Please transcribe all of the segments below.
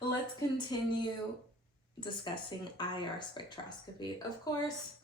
Let's continue discussing IR spectroscopy. Of course,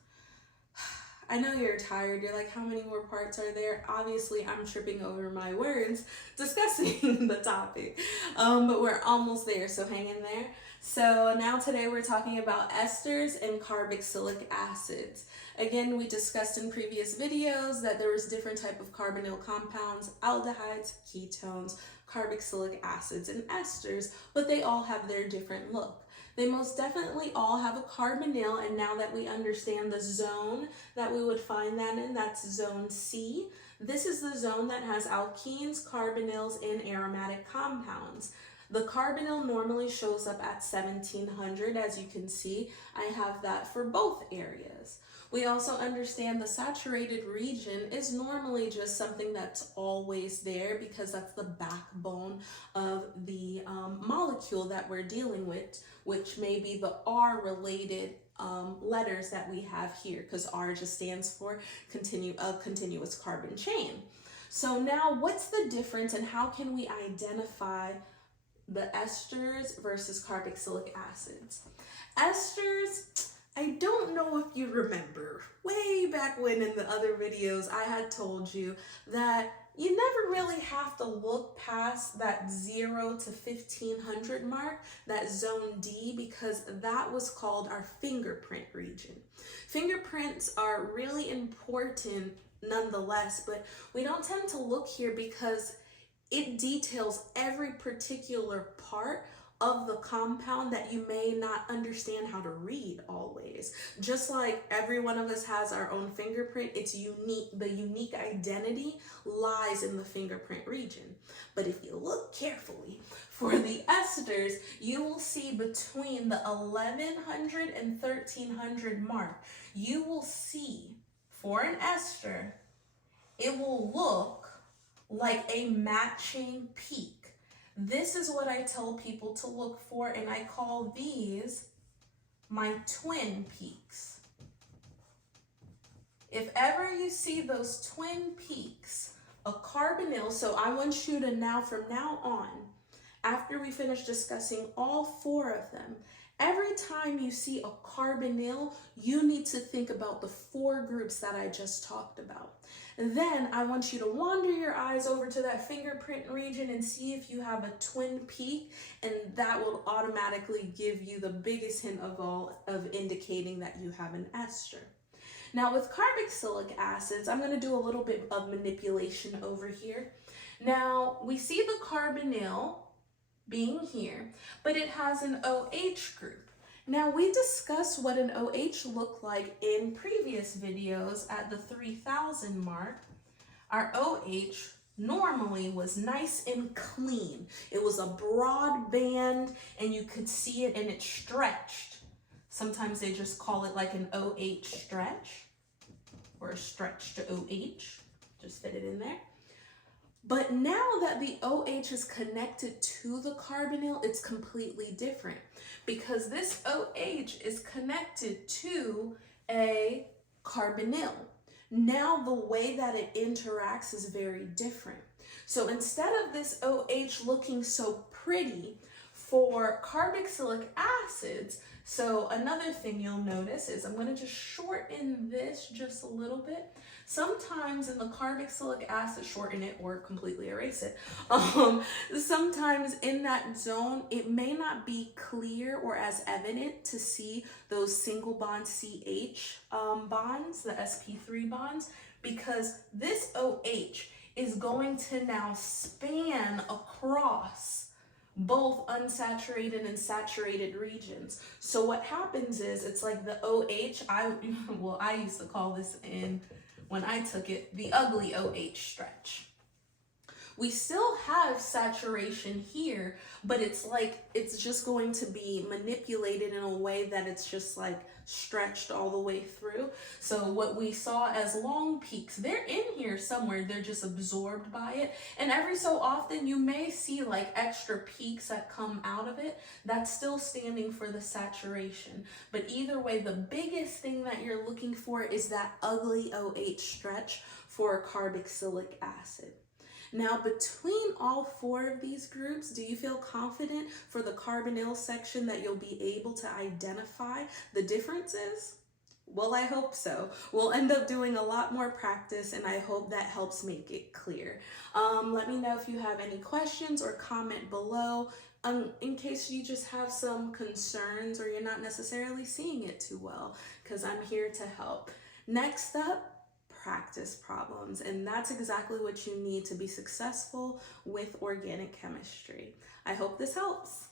I know you're tired. You're like, how many more parts are there? Obviously, I'm tripping over my words discussing the topic, but we're almost there, so hang in there. So now today we're talking about esters and carboxylic acids. Again, we discussed in previous videos that there was different type of carbonyl compounds, aldehydes, ketones, carboxylic acids, and esters, but they all have their different look. They most definitely all have a carbonyl, and now that we understand the zone that we would find that in, that's zone C. This is the zone that has alkenes, carbonyls, and aromatic compounds. The carbonyl normally shows up at 1700, as you can see. I have that for both areas. We also understand the saturated region is normally just something that's always there because that's the backbone of the molecule that we're dealing with, which may be the R-related letters that we have here, because R just stands for continuous carbon chain. So now what's the difference and how can we identify the esters versus carboxylic acids? Esters, I don't know if you remember, way back when in the other videos I had told you that you never really have to look past that 0 to 1500 mark, that zone D, because that was called our fingerprint region. Fingerprints are really important nonetheless, but we don't tend to look here because it details every particular part of the compound that you may not understand how to read always. Just like every one of us has our own fingerprint, it's unique. The unique identity lies in the fingerprint region. But if you look carefully for the esters, you will see between the 1100 and 1300 mark, you will see for an ester, it will look like a matching peak. This is what I tell people to look for, and I call these my twin peaks. If ever you see those twin peaks, a carbonyl, so I want you to now, from now on, after we finish discussing all 4 of them, every time you see a carbonyl, you need to think about the 4 groups that I just talked about. And then I want you to wander your eyes over to that fingerprint region and see if you have a twin peak, and that will automatically give you the biggest hint of all of indicating that you have an ester. Now with carboxylic acids, I'm going to do a little bit of manipulation over here. Now we see the carbonyl being here, but it has an OH group. Now we discussed what an OH looked like in previous videos at the 3000 mark. Our OH normally was nice and clean. It was a broad band and you could see it and it stretched. Sometimes they just call it like an OH stretch or a stretch to OH. Just fit it in there. But now that the OH is connected to the carbonyl, it's completely different because this OH is connected to a carbonyl. Now the way that it interacts is very different. So instead of this OH looking so pretty for carboxylic acids, so another thing you'll notice is I'm going to just shorten this just a little bit. Sometimes in the carboxylic acid, shorten it or completely erase it. Sometimes in that zone, it may not be clear or as evident to see those single bond CH bonds, the sp3 bonds, because this OH is going to now span across both unsaturated and saturated regions. So what happens is it's like the OH, I used to call this when I took it, the ugly OH stretch. We still have saturation here, but it's like, it's just going to be manipulated in a way that it's just like stretched all the way through. So what we saw as long peaks, they're in here somewhere, they're just absorbed by it. And every so often you may see like extra peaks that come out of it. That's still standing for the saturation. But either way, the biggest thing that you're looking for is that ugly OH stretch for a carboxylic acid. Now, between all 4 of these groups, do you feel confident for the carbonyl section that you'll be able to identify the differences? Well, I hope so. We'll end up doing a lot more practice, and I hope that helps make it clear. Let me know if you have any questions or comment below in case you just have some concerns or you're not necessarily seeing it too well, because I'm here to help. Next up, practice problems, and that's exactly what you need to be successful with organic chemistry. I hope this helps.